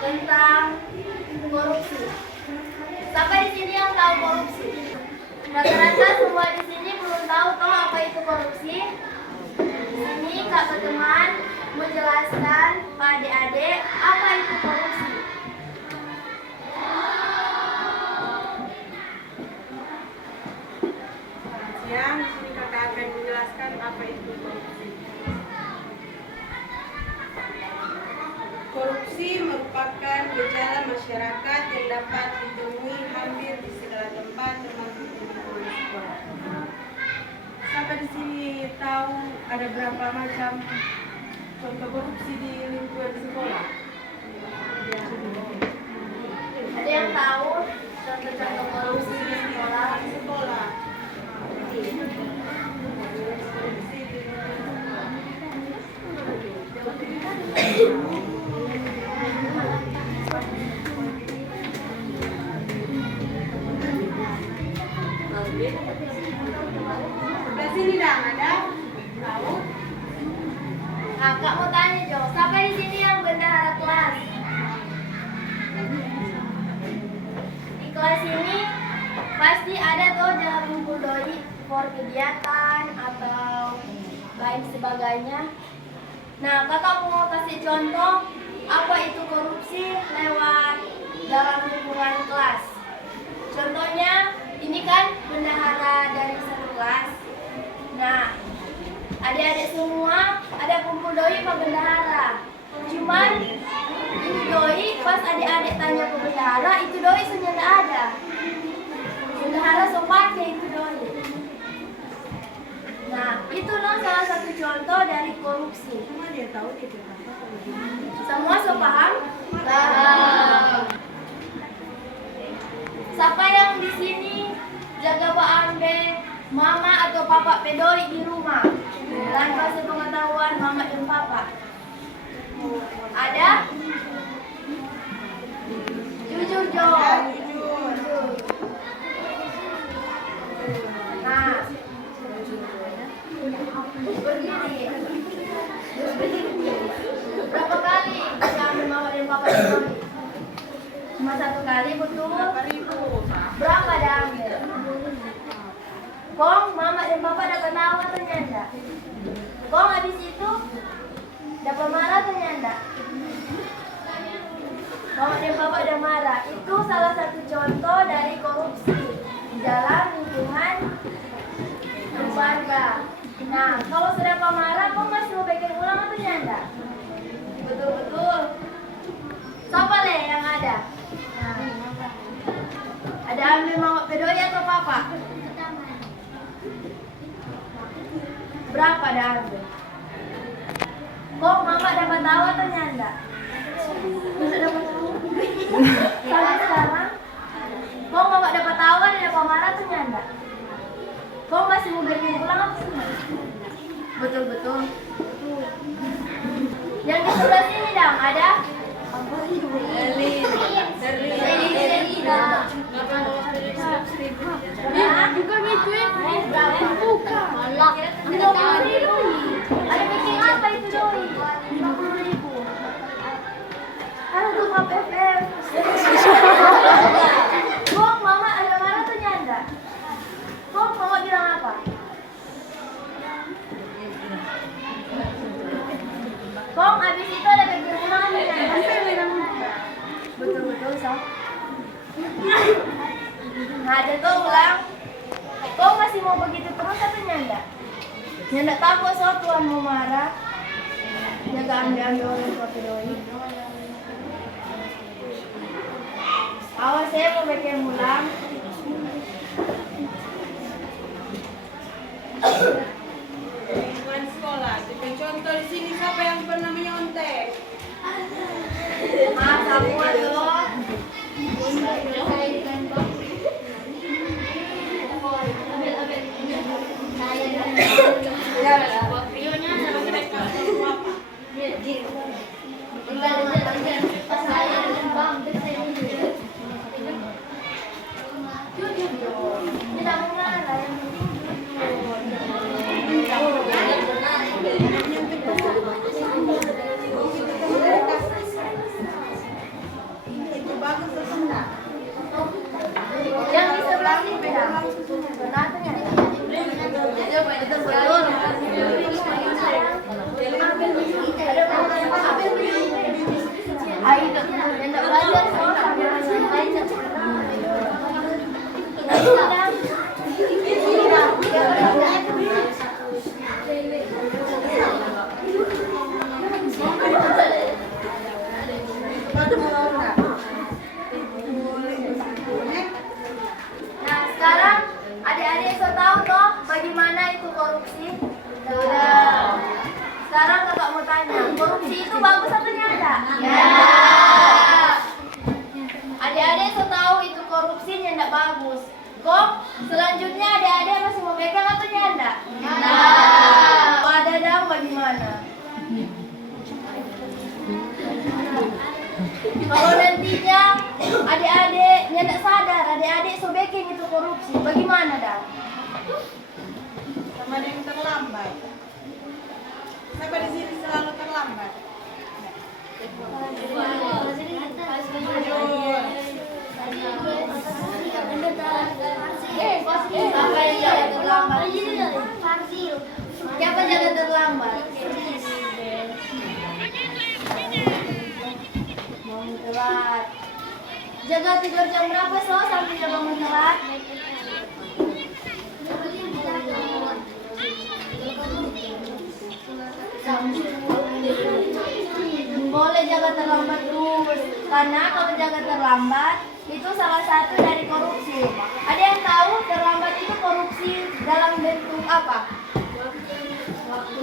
tentang korupsi. Siapa di sini yang tahu korupsi? Rata-rata semua di sini belum tahu toh apa itu korupsi. Di sini Kak Keteman menjelaskan ke adik-adik apa itu korupsi. Siang, di sini kakak akan menjelaskan apa itu korupsi. Korupsi merupakan gejala masyarakat yang dapat ditemui hampir di segala tempat termasuk di lingkungan sekolah. Siapa di sini tahu ada berapa macam contoh korupsi di lingkungan sekolah? Ada yang tahu contoh-contoh korupsi di sekolah? Di sini dong ada tahu? Nah, Kak mau tanya Jo, siapa di sini yang bendahara kelas? Di kelas ini pasti ada tuh jangan kumpul doi for kegiatan atau lain sebagainya. Nah, kakak mau kasih contoh apa itu korupsi lewat dalam lingkungan kelas. Contohnya, ini kan bendahara dari satu kelas. Nah, adik-adik semua ada kumpul doi sama bendahara. Cuman ini doi pas adik-adik tanya ke bendahara, itu doi sudah tidak ada. Bendahara so pakai itu doi. Nah, itu loh salah satu contoh dari korupsi. Cuma dia tahu dia apa. Semua so paham? Paham. Siapa yang di sini jaga ambe mama atau papa pedoi di rumah? Tanpa sepengetahuan mama dan papa. Ada? Jujur Jo. Nah, berdiri. Berapa kali diambil mama dan papa pedoi? Cuma satu kali betul? Berapa diambil? Kong, mama dan papa dapat tahu atau nyanda? Kong habis itu dapat marah atau nyanda? Mama dan papa ada marah. Itu salah satu contoh dari korupsi di dalam lingkungan keluarga. Nah, kalau sudah marah, kong masih mau bikin ulang atau nyanda? Betul-betul. Siapa le yang ada? Nah, ada ambil mama pedoi atau papa? Berapa dah ambil? Kok mama dapat tahu atau nyanda? Tidak dapat tahu. Sampai sekarang? Kok mama dapat tahu ada dapat marah atau nyanda? Kok masih mau bikin pulang apa semua? Betul-betul. Yang di sebelah sini dong, ada? Bukan itu ya? Bukan. Ada bikin apa itu doi? 50.000. Ada tuh KPFM. Kok mama ada marah tuh nyanda? Kok mama bilang apa? Kok abis itu ada kegiatan nyanda? Betul-betul so. Nah, ada tuh ulang. Kok masih mau begitu terus atau nyanda? Nyanda takut so Tuhan mau marah. Nyanda ambil orang tua doi. Awas saya mau bikin ulang. Lingkungan sekolah. Jadi contoh di sini siapa yang pernah menyontek? Maaf semua tuh. Tidak mengarah, yang penting jujur. korupsi? Sudah. Sekarang kakak mau tanya, korupsi itu bagus atau enggak? Ya. Adik-adik so tahu itu korupsinya enggak bagus. Kok selanjutnya adik-adik masih mau pegang atau enggak? Ya. Kalau ada dong bagaimana? Kalau nantinya adik-adiknya tidak sadar, adik-adik sobekin itu korupsi, bagaimana dah? Sama ada yang terlambat. Siapa di sini selalu terlambat? Siapa yang jaga terlambat? Siapa jaga terlambat? Bangun telat. Jaga tidur jam berapa sampai dia bangun telat? Boleh jaga terlambat terus, karena kalau jaga terlambat itu salah satu dari korupsi. Ada yang tahu terlambat itu korupsi dalam bentuk apa? Waktu.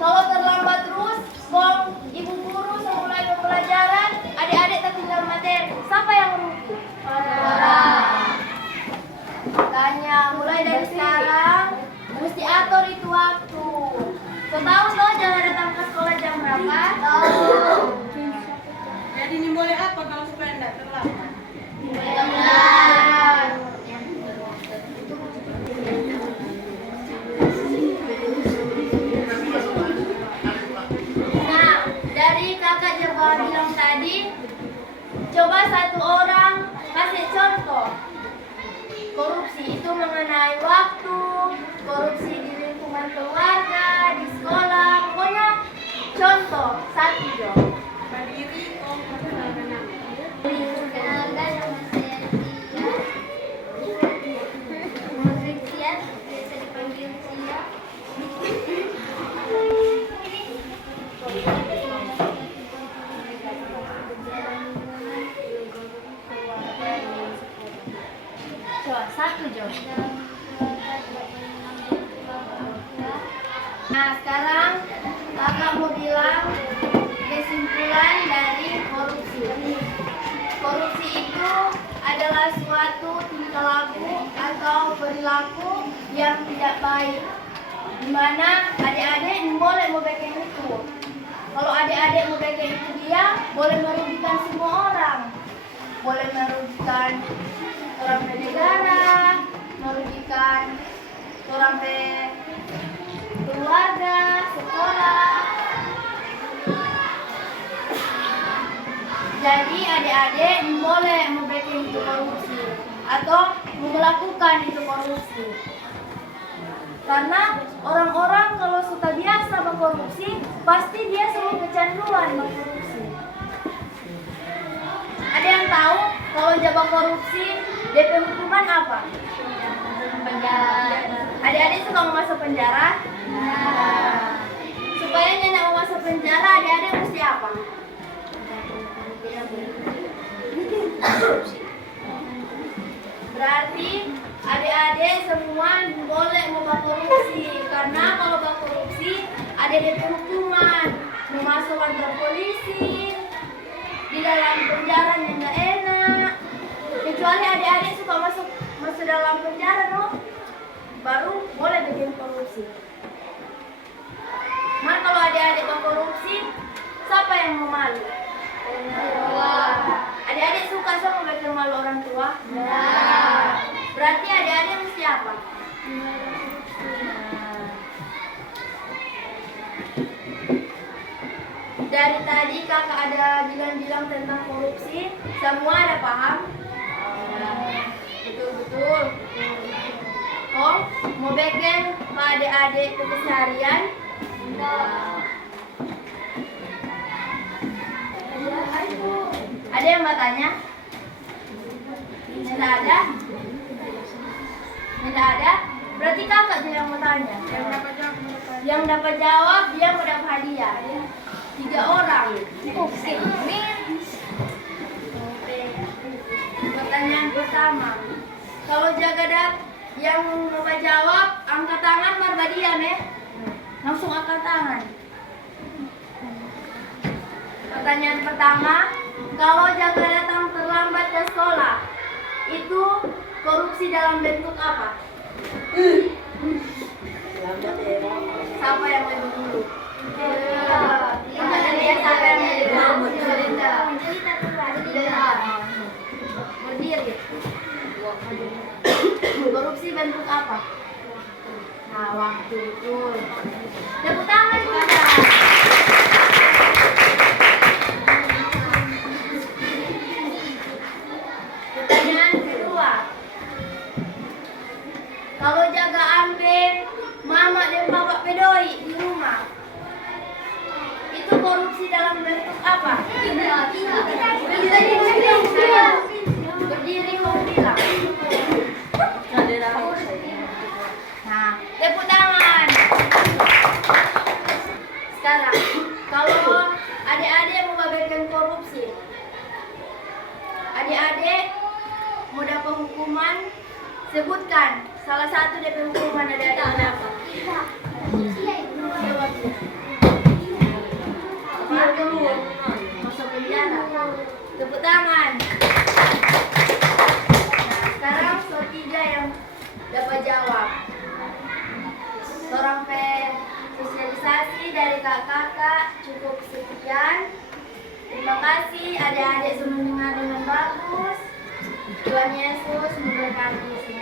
Kalau terlambat terus, bom ibu guru semulai pembelajaran, adik-adik tertinggal materi. Siapa yang merugi? Orang. Tanya, mulai dari sekarang mesti atur itu waktu. Kau tahu loh jangan datang ke sekolah jam berapa? Tahu. Jadi ini boleh apa kalau supaya tidak terlambat? Benar. Nah, dari kakak Jeba bilang tadi, coba satu orang kasih contoh. Korupsi itu mengenai waktu, korupsi di lingkungan keluarga, di sekolah, pokoknya contoh satu dong. Mandiri, Satu Jo. Nah sekarang kakak mau bilang kesimpulan dari korupsi. Korupsi itu adalah suatu tingkah laku atau perilaku yang tidak baik, di mana adik-adik boleh mau pegang itu. Kalau adik-adik mau pegang itu dia boleh merugikan semua orang, boleh merugikan orang negara, merugikan orang keluarga, sekolah. Jadi adik-adik boleh memberikan itu korupsi atau melakukan itu korupsi. Karena orang-orang kalau sudah biasa berkorupsi, pasti dia selalu kecanduan berkorupsi. Ada yang tahu kalau jaga korupsi DP hukuman apa? Penjara. Adik-adik suka mau masuk penjara? Nah. Supaya nggak mau masuk penjara, adik-adik mesti apa? Berarti adik-adik semua boleh mau korupsi, karena kalau korupsi ada DP hukuman, masuk kantor polisi, di dalam penjara yang nggak enak. Kecuali adik-adik suka masuk dalam penjara, no? Baru boleh bikin korupsi. Nah kalau adik-adik korupsi, siapa yang mau malu? Adik-adik suka sama bikin malu orang tua? Nah. Berarti adik-adik mesti apa? Dari tadi kakak ada bilang tentang korupsi, semua ada paham? Betul-betul. Oh, mau bikin ke adik-adik ke keseharian? Ada yang mau tanya? Tidak ada? Tidak ada? Berarti kakak yang mau tanya. Yang dapat jawab dia mau dapat hadiah. 3 orang. Oke. Pertanyaan pertama. Kalau Yang mau jawab, angkat tangan Marbadian ya. Langsung angkat tangan. Pertanyaan pertama, kalau Jaga datang terlambat ke sekolah, itu korupsi dalam bentuk apa? Siapa yang lebih dulu? Siapa yang lebih dulu? Berdiri. Korupsi bentuk apa? Nah, waktu itu. Tepuk tangan kepada. Pertanyaan kedua. Kalau Jaga ambil mama dan bapak pedoi di rumah, itu korupsi dalam bentuk apa? Berdiri mau bilang. Nah, tepuk tangan. Sekarang, kalau adik-adik mau memberikan korupsi, adik-adik mau dapat hukuman, sebutkan salah satu dari hukuman adik-adik apa? Masuk penjara. Tepuk tangan. Nah, sekarang tiga yang dapat jawab. Seorang sosialisasi dari kakak-kakak cukup sekian. Terima kasih adik-adik semua dengar dengan bagus. Tuhan Yesus memberkati.